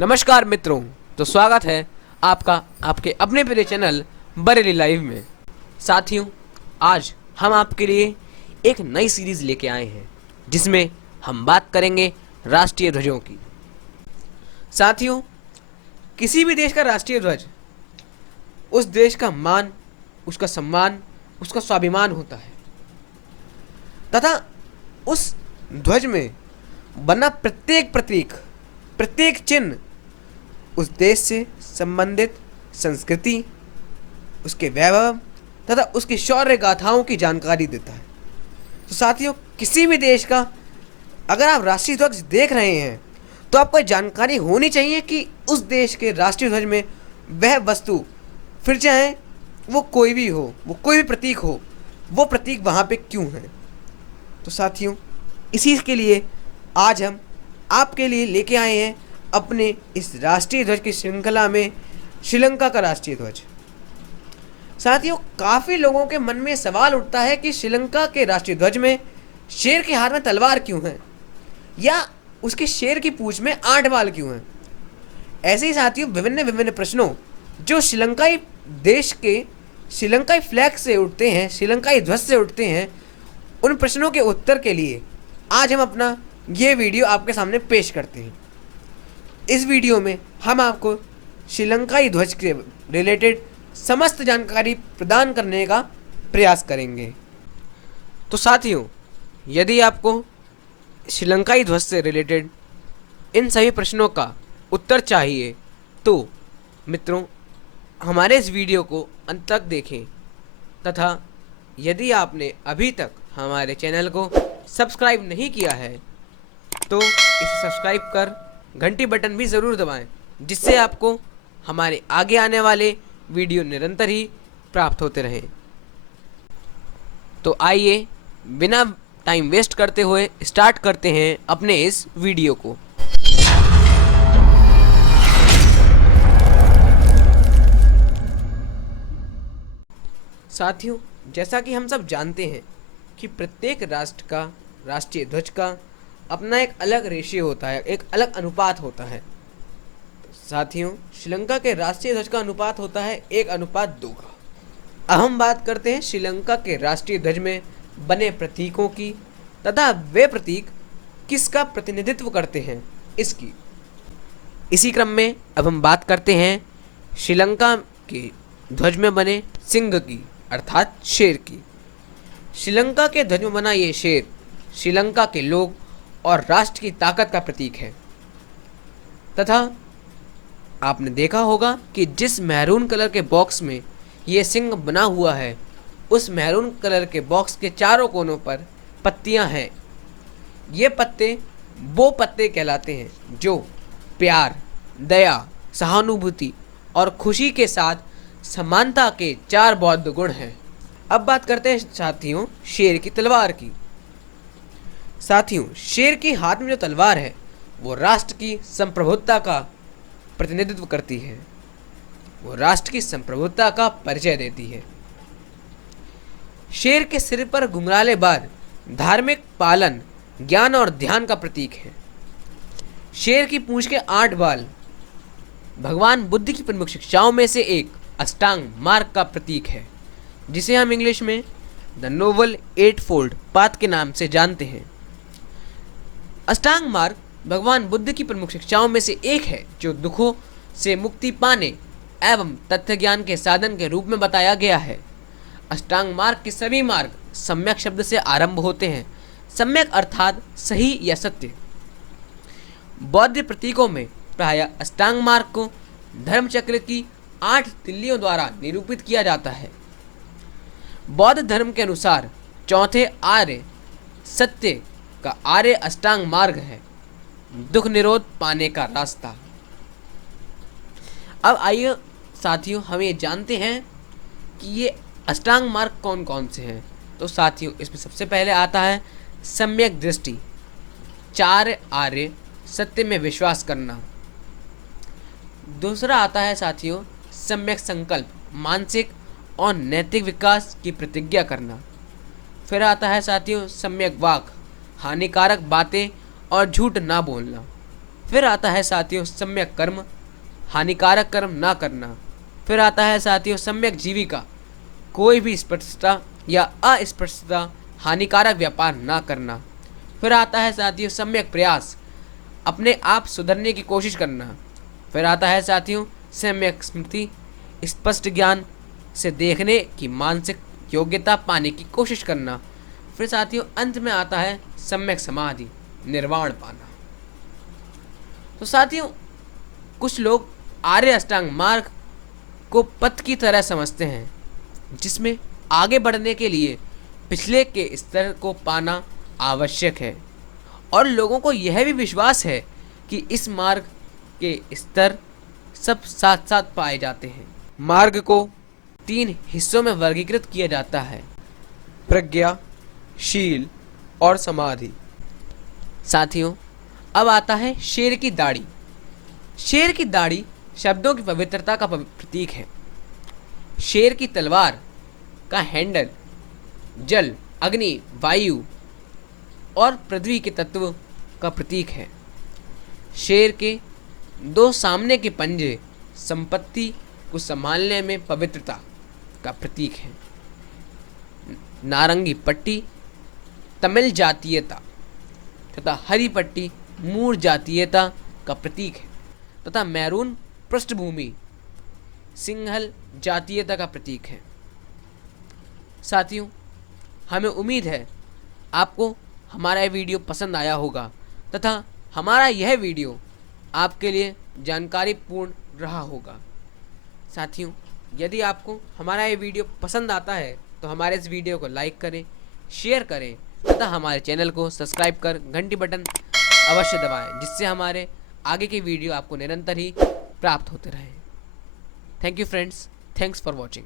नमस्कार मित्रों। तो स्वागत है आपका आपके अपने प्रिय चैनल बरेली लाइव में। साथियों, आज हम आपके लिए एक नई सीरीज लेके आए हैं जिसमें हम बात करेंगे राष्ट्रीय ध्वजों की। साथियों, किसी भी देश का राष्ट्रीय ध्वज उस देश का मान, उसका सम्मान, उसका स्वाभिमान होता है तथा उस ध्वज में बना प्रत्येक प्रतीक, प्रत्येक चिन्ह उस देश से संबंधित संस्कृति, उसके वैभव तथा उसकी शौर्य गाथाओं की जानकारी देता है। तो साथियों, किसी भी देश का अगर आप राष्ट्रीय ध्वज देख रहे हैं तो आपको जानकारी होनी चाहिए कि उस देश के राष्ट्रीय ध्वज में वह वस्तु, फिर चाहे वो कोई भी हो, वो कोई भी प्रतीक हो, वो प्रतीक वहाँ पे क्यों है। तो साथियों, इसी के लिए आज हम आपके लिए लेके आए हैं अपने इस राष्ट्रीय ध्वज की श्रृंखला में श्रीलंका का राष्ट्रीय ध्वज। साथियों, काफ़ी लोगों के मन में सवाल उठता है कि श्रीलंका के राष्ट्रीय ध्वज में शेर के हाथ में तलवार क्यों है, या उसके शेर की पूंछ में 8 बाल क्यों हैं। ऐसे ही साथियों विभिन्न विभिन्न प्रश्नों जो श्रीलंकाई देश के श्रीलंकाई फ्लैग से उठते हैं, श्रीलंकाई ध्वज से उठते हैं, उन प्रश्नों के उत्तर के लिए आज हम अपना ये वीडियो आपके सामने पेश करते हैं। इस वीडियो में हम आपको श्रीलंकाई ध्वज के रिलेटेड समस्त जानकारी प्रदान करने का प्रयास करेंगे। तो साथियों, यदि आपको श्रीलंकाई ध्वज से रिलेटेड इन सभी प्रश्नों का उत्तर चाहिए तो मित्रों, हमारे इस वीडियो को अंत तक देखें तथा यदि आपने अभी तक हमारे चैनल को सब्सक्राइब नहीं किया है तो इसे सब्सक्राइब कर घंटी बटन भी ज़रूर दबाएं, जिससे आपको हमारे आगे आने वाले वीडियो निरंतर ही प्राप्त होते रहें। तो आइए बिना टाइम वेस्ट करते हुए स्टार्ट करते हैं अपने इस वीडियो को। साथियों, जैसा कि हम सब जानते हैं कि प्रत्येक राष्ट्र का राष्ट्रीय ध्वज का अपना एक अलग रेशियो होता है, एक अलग अनुपात होता है। साथियों, श्रीलंका के राष्ट्रीय ध्वज का अनुपात होता है 1:2 का। अब हम बात करते हैं श्रीलंका के राष्ट्रीय ध्वज में बने प्रतीकों की तथा वे प्रतीक किसका प्रतिनिधित्व करते हैं इसकी। इसी क्रम में अब हम बात करते हैं श्रीलंका के ध्वज में बने सिंह की, अर्थात शेर की। श्रीलंका के ध्वज में बना ये शेर श्रीलंका के लोग और राष्ट्र की ताकत का प्रतीक है तथा आपने देखा होगा कि जिस मैरून कलर के बॉक्स में ये सिंह बना हुआ है, उस मैरून कलर के बॉक्स के चारों कोनों पर पत्तियां हैं। ये पत्ते वो पत्ते कहलाते हैं जो प्यार, दया, सहानुभूति और खुशी के साथ समानता के 4 बौद्ध गुण हैं। अब बात करते हैं साथियों शेर की तलवार की। साथियों, शेर के हाथ में जो तलवार है वो राष्ट्र की संप्रभुता का प्रतिनिधित्व करती है, वो राष्ट्र की संप्रभुता का परिचय देती है। शेर के सिर पर घुंघराले बाल धार्मिक पालन, ज्ञान और ध्यान का प्रतीक है। शेर की पूंछ के 8 बाल भगवान बुद्ध की प्रमुख शिक्षाओं में से एक अष्टांग मार्ग का प्रतीक है, जिसे हम इंग्लिश में द नोबल 8-फोल्ड पाथ के नाम से जानते हैं। अष्टांग मार्ग भगवान बुद्ध की प्रमुख शिक्षाओं में से एक है जो दुखों से मुक्ति पाने एवं तथ्य ज्ञान के साधन के रूप में बताया गया है। अष्टांग मार्ग के सभी मार्ग सम्यक शब्द से आरंभ होते हैं। सम्यक अर्थात सही या सत्य। बौद्ध प्रतीकों में प्रायः अष्टांग मार्ग को धर्मचक्र की 8 तिल्लियों द्वारा निरूपित किया जाता है। बौद्ध धर्म के अनुसार चौथे आर्य सत्य का आर्य अष्टांग मार्ग है, दुख निरोध पाने का रास्ता। अब आइए साथियों, हम ये जानते हैं कि ये अष्टांग मार्ग कौन कौन से हैं। तो साथियों, इसमें सबसे पहले आता है सम्यक दृष्टि, 4 आर्य सत्य में विश्वास करना। दूसरा आता है साथियों सम्यक संकल्प, मानसिक और नैतिक विकास की प्रतिज्ञा करना। फिर आता है साथियों सम्यक वाक, हानिकारक बातें और झूठ ना बोलना। फिर आता है साथियों सम्यक कर्म, हानिकारक कर्म ना करना। फिर आता है साथियों सम्यक जीविका, कोई भी स्पष्टता या अस्पष्टता, हानिकारक व्यापार ना करना। फिर आता है साथियों सम्यक प्रयास, अपने आप सुधरने की कोशिश करना। फिर आता है साथियों सम्यक स्मृति, स्पष्ट ज्ञान से देखने की मानसिक योग्यता पाने की कोशिश करना। फिर साथियों अंत में आता है सम्यक समाधि, निर्वाण पाना। तो साथियों कुछ लोग आर्य अष्टांग मार्ग को पथ की तरह समझते हैं, जिसमें आगे बढ़ने के लिए पिछले के स्तर को पाना आवश्यक है, और लोगों को यह भी विश्वास है कि इस मार्ग के स्तर सब साथ साथ पाए जाते हैं। मार्ग को 3 हिस्सों में वर्गीकृत किया जाता है, प्रज्ञा, शील और समाधि। साथियों अब आता है शेर की दाढ़ी। शेर की दाढ़ी शब्दों की पवित्रता का प्रतीक है। शेर की तलवार का हैंडल जल, अग्नि, वायु और पृथ्वी के तत्व का प्रतीक है। शेर के 2 सामने के पंजे संपत्ति को संभालने में पवित्रता का प्रतीक है। नारंगी पट्टी तमिल जातीयता तथा हरी पट्टी मूर जातीयता का प्रतीक है, तथा मैरून पृष्ठभूमि सिंहल जातीयता का प्रतीक है। साथियों हमें उम्मीद है आपको हमारा यह वीडियो पसंद आया होगा, तथा हमारा यह वीडियो आपके लिए जानकारीपूर्ण रहा होगा। साथियों यदि आपको हमारा ये वीडियो पसंद आता है तो हमारे इस वीडियो को लाइक करें, शेयर करें, तथा हमारे चैनल को सब्सक्राइब कर घंटी बटन अवश्य दबाएं, जिससे हमारे आगे के वीडियो आपको निरंतर ही प्राप्त होते रहें। Thank you friends, thanks for watching.